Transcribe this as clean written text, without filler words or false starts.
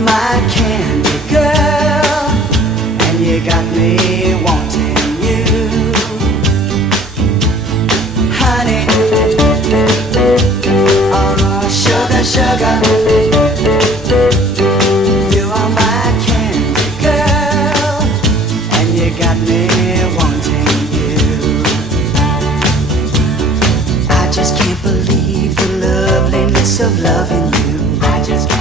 are my candy girl, and you got me wanting you. Honey, oh sugar, sugar, you are my candy girl, and you got me wanting you. I just can't believe the loveliness of loving you. I just can't